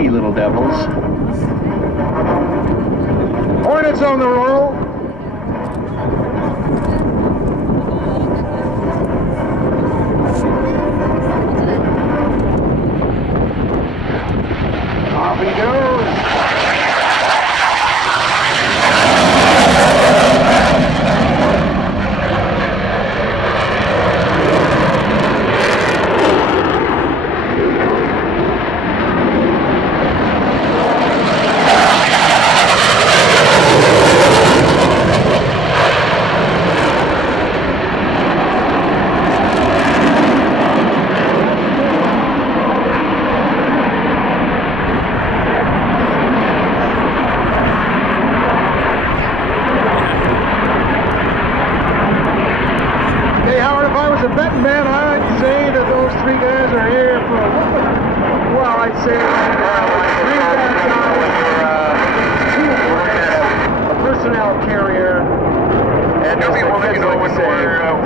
sneaky little devils. Hornets on the roll. Off he goes. As a betting man, I'd say that those three guys are here for a whooping. Well, I'd say three bad guys, two hornets, a personnel carrier, and as the kids like to say,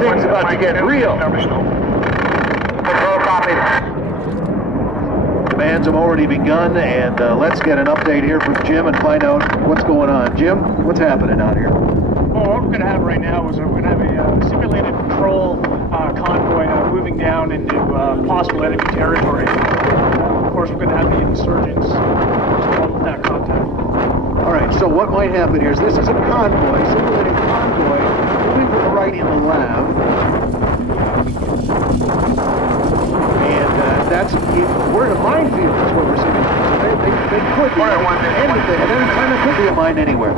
things about to get real. Demands have already begun, and let's get an update here from Jim and find out what's going on. Jim, what's happening out here? Well, what we're going to have right now is we're going to have a simulated patrol convoy moving down into possible enemy territory. Of course, we're going to have the insurgents with that contact. All right, so what might happen here is this is a convoy, simulated convoy, moving to the right in the lab. And we're in a minefield, is what we're seeing. So they could be anything, at any time there could be a mine anywhere.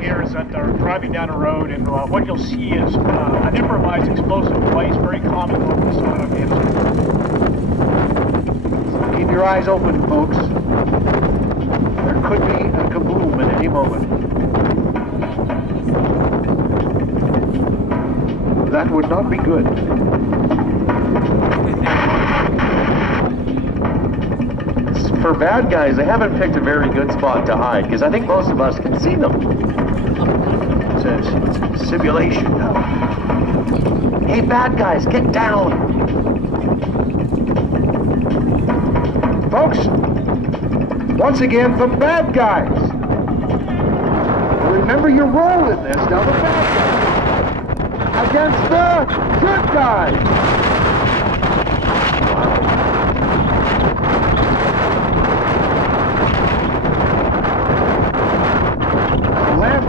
Here is that they're driving down a road, and what you'll see is an improvised explosive device, very common over the side of the industry. Keep your eyes open, folks. There could be a kaboom at any moment. That would not be good. For bad guys, they haven't picked a very good spot to hide, because I think most of us can see them. It's a simulation. Hey, bad guys, get down! Folks, once again, the bad guys. Remember your role in this. Now the bad guys against the good guys.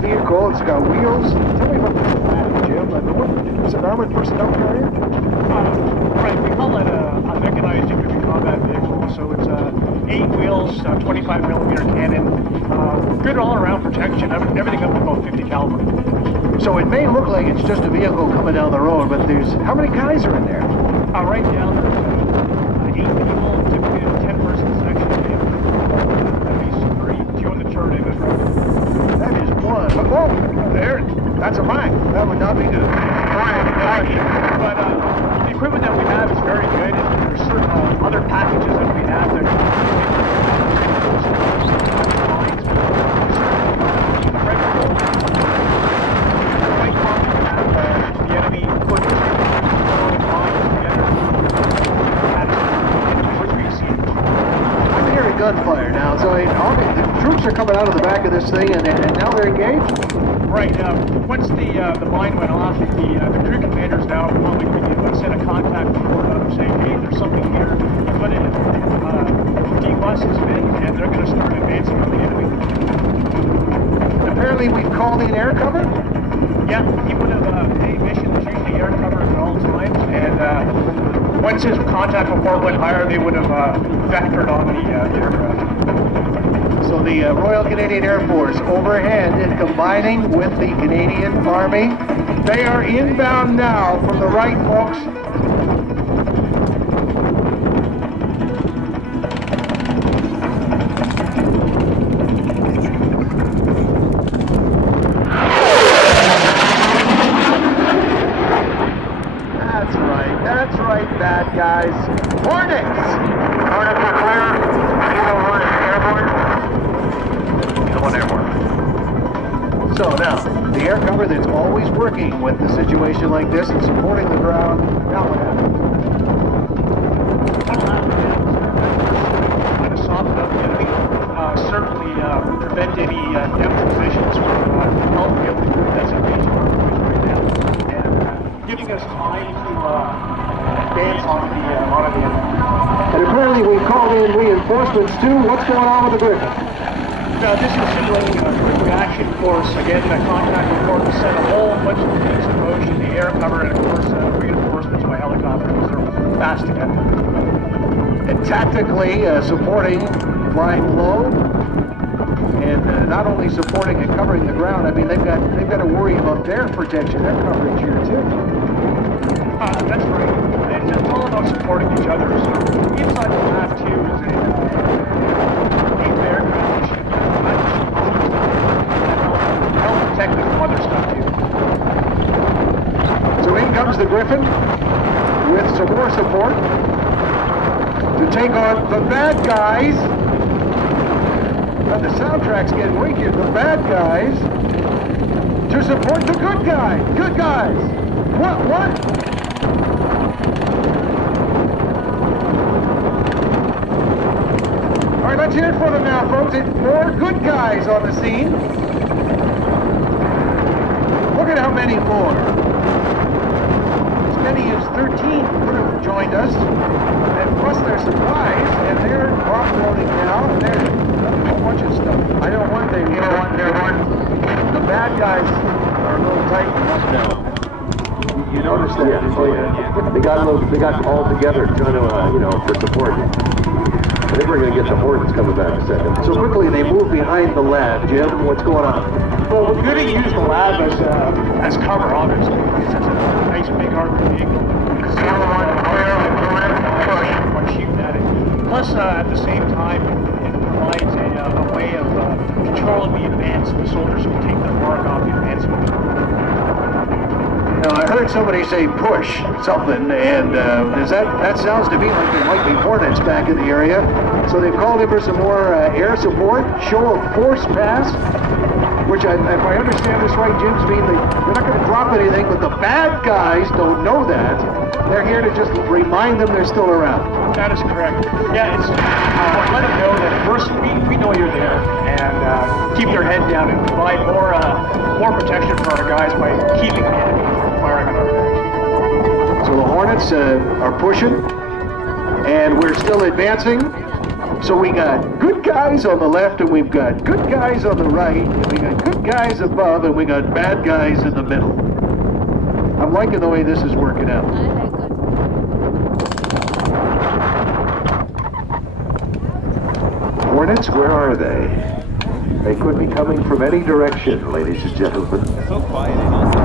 Vehicle, it's got wheels. Tell me about this lab, Jim. Is it an armored personnel carrier? Right, we call that a mechanized infantry combat vehicle. So it's 8 wheels, 25mm cannon, good all-around protection, everything up to about 50 caliber. So it may look like it's just a vehicle coming down the road, but there's how many guys are in there? Right now there's 8 people, typically in a 10-person section. At least 3, 2 on the turret end. That is one. Oh, there. That's a mine. That would not be good. But the equipment that we have is very good. There's certain other packages that we have that the enemy put I'm hearing gunfire now, so the troops are coming out of the back of this thing, and now they're engaged? Right. Once the mine went off, the crew commanders now sent a contact report out saying, hey, there's something here. They're going to de-bus his men, and they're going to start advancing on the enemy. Apparently we've called in air cover? Yeah, he would have, any mission is usually air cover at all times, and once his contact report went higher, they would have vectored on the aircraft. So the Royal Canadian Air Force overhead and combining with the Canadian Army. They are inbound now from the right, folks. That's right, bad guys. Hornets! Hornets are clear. Eagle 1 is airborne. Eagle 1 airborne. So now, the air cover that's always working with a situation like this and supporting the ground. Now what happens? reinforcements too. What's going on with the Griffin? This is simulating a quick reaction force. Again, the contact report will set a whole bunch of things in motion, the air cover, and of course reinforcements by helicopter because they're fast to get. And tactically supporting flying low, and not only supporting and covering the ground. I mean, they've got to worry about their protection, their coverage here too. That's right. And it's all about supporting each other. So inside the lab too is a aircraft machine. Help protect them from other stuff too. So in comes the Griffin with some more support to take on the bad guys. Now the soundtrack's getting weak here. The bad guys to support the good guys. Good guys. What? All right, let's hear it for them now, folks. It's more good guys on the scene. Look at how many more. As many as 13 would have joined us. And plus their supplies, and they're offloading now, and they're a whole bunch of stuff. I know one thing, you know what, the bad guys are a little tight now. You noticed that? Yeah. They got all together trying to, for support. I think we're going to get the Hornets coming back in a second. So quickly, they move behind the lab. Jim, what's going on? Well, we're going to use the lab as cover, obviously. It's a nice big armored vehicle. Shooting at it. Plus, at the same time, it provides a way of controlling the advance. The soldiers can take the mark off the advancement. Now, I heard somebody say push something, and that sounds to me like there might be Hornets back in the area. So they've called in for some more air support, show of force pass, which if I understand this right, Jim's mean they're not going to drop anything, but the bad guys don't know that. They're here to just remind them they're still around. That is correct. Yeah, it's let them know that first we know you're there, and keep their head down and provide more protection for our guys by keeping the enemy from firing on our guys. So the Hornets are pushing, and we're still advancing. So we got good guys on the left, and we've got good guys on the right, and we got good guys above, and we got bad guys in the middle. I'm liking the way this is working out. Hornets, where are they? They could be coming from any direction, ladies and gentlemen. So quiet and awesome.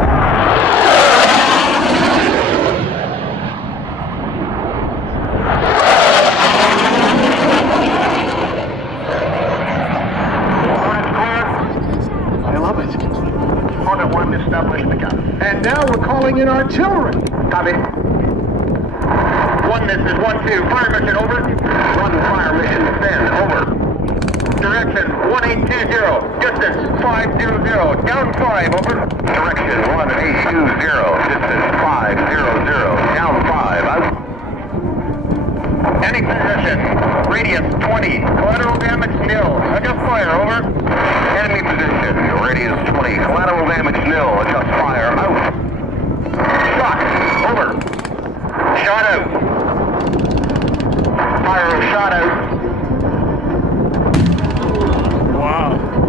And now we're calling in artillery. Copy. One, this is 1-2. Fire mission, over. One fire mission, send, over. Direction 1820. Distance 500. Down 5, over. Direction 1820. Distance 500. Down 5, out. Any position. Radius 20. Collateral damage nil. Adjust fire, over. Enemy position. Radius 20. Collateral damage nil. Adjust fire, out. Shot, over. Shot out. Pyro shot out.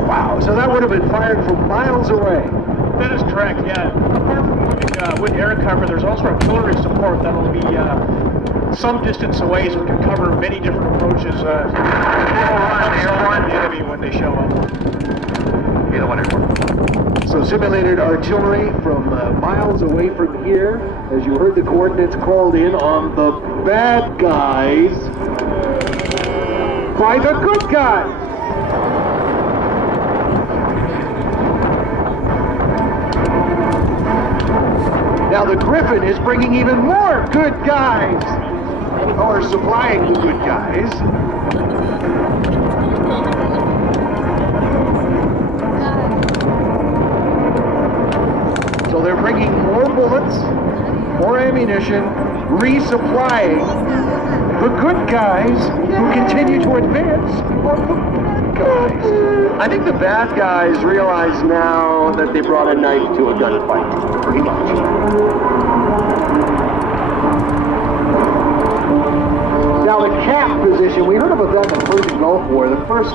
Wow, so that would have been fired from miles away. That is correct, yeah. Apart from moving with air cover, there's also artillery support that will be some distance away, so it can cover many different approaches. The enemy when they show up. Either one, airborne. So simulated artillery from miles away from here, as you heard the coordinates called in on the bad guys by the good guys. Now the Griffin is bringing even more good guys, or supplying the good guys. So they're bringing more bullets, more ammunition, resupplying the good guys who continue to advance on the bad guys. I think the bad guys realize now that they brought a knife to a gunfight, pretty much. Now the cap position, we heard about that in the Persian Gulf War. The first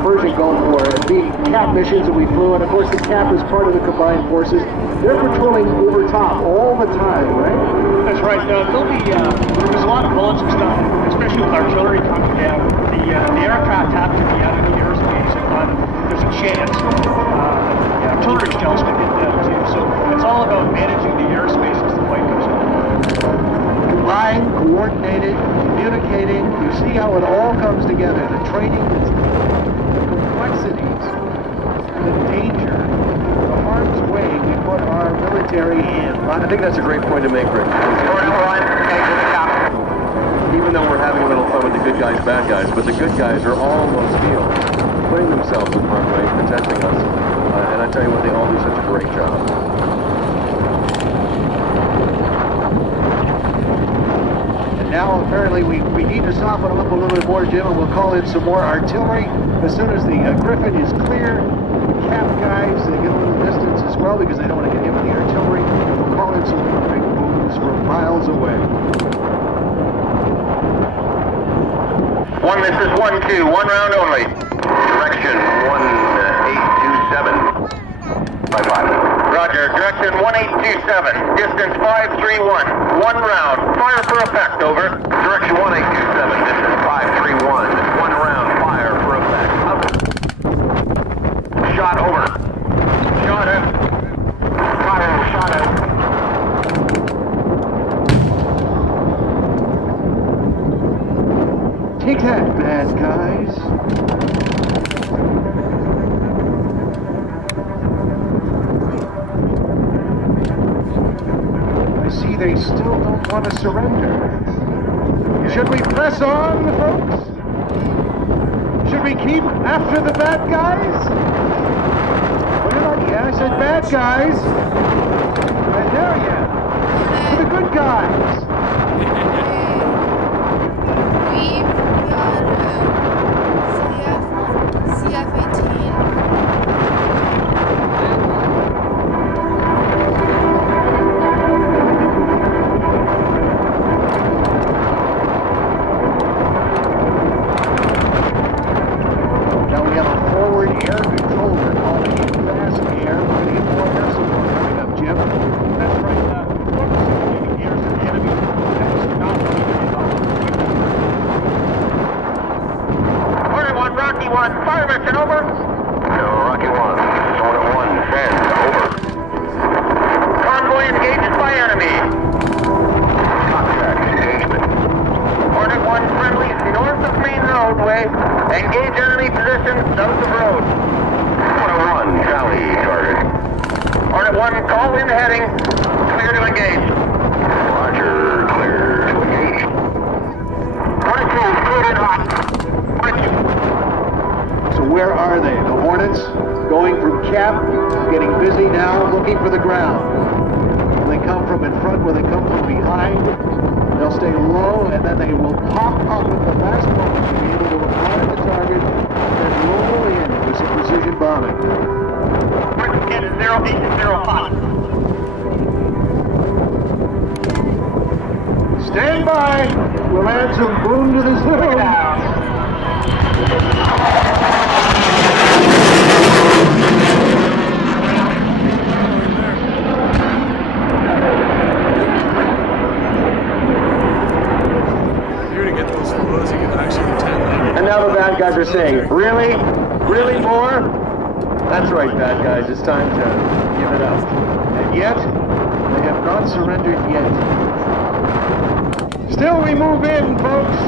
Persian Gulf War, the cap missions that we flew, and of course the cap is part of the combined forces. They're patrolling over top all the time, right? That's right. There'll be there's a lot of bullets and stuff, especially with artillery coming down. The aircraft have to be out of the airspace, and there's a chance that the artillery shells could hit them too. So it's all about managing the airspace as the fight goes on. Combined, coordinated, communicating. You see how it all comes together. The training, the complexities, the danger, the harm's way we put our military in. I think that's a great point to make, Rick. Even though we're having a little fun with the good guys, bad guys, but the good guys are all in those fields, putting themselves in harm's way, protecting us. And I tell you what, they all do such a great job. Now, apparently, we need to soften them up a little bit more, Jim, and we'll call in some more artillery. As soon as the Griffin is clear, the cap guys, they get a little distance as well because they don't want to get hit with the artillery. We'll call in some more big booms from miles away. This is 1-2, one round only. Direction 1827. 5-5. Roger, direction 1827, distance 531, one round, fire for effect, over. Direction 1827, distance 531, one round, fire for effect, out. Shot over. Shot out. Fire, shot out. Take that, bad guys. They still don't want to surrender. Should we press on, folks? Should we keep after the bad guys? What did I? Yeah, I said bad guys. Right there, yeah. For the good guys. We've got CF-18. Fire mission, over. Rocky 1, Hornet 1, send, over. Convoy engaged by enemy. Contact, engagement. Hornet 1, friendly north of main roadway. Engage enemy position south of road. Hornet 1, Charlie, target. Hornet 1, call in heading. Clear to engage. Roger, clear to engage. Hornet 2, cleared and hot. Hornet 2. So where are they? The Hornets going from cap, getting busy now, looking for the ground. Will they come from in front? Will they come from behind? They'll stay low, and then they will pop up at the last moment to be able to acquire the target and roll in with some precision bombing. Get it, 0805. Stand by. We'll add some boom to this little. And now the bad guys are saying, really? Really more? That's right, bad guys, it's time to give it up. And yet, they have not surrendered yet. Still we move in, folks.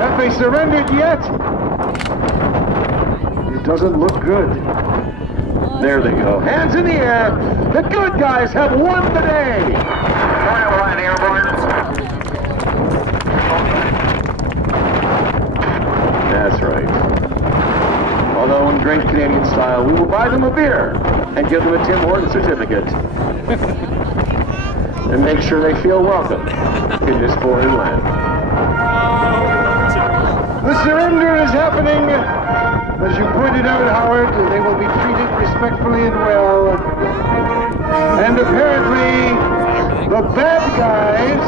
Have they surrendered yet? It doesn't look good. There they go. Hands in the air. The good guys have won the day. Hornet 1, airborne. That's right. Although in great Canadian style, we will buy them a beer and give them a Tim Horton certificate. And make sure they feel welcome in this foreign land. The surrender is happening As you pointed out, Howard, they will be treated respectfully and well. And apparently, the bad guys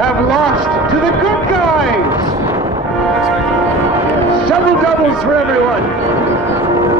have lost to the good guys. Several doubles for everyone.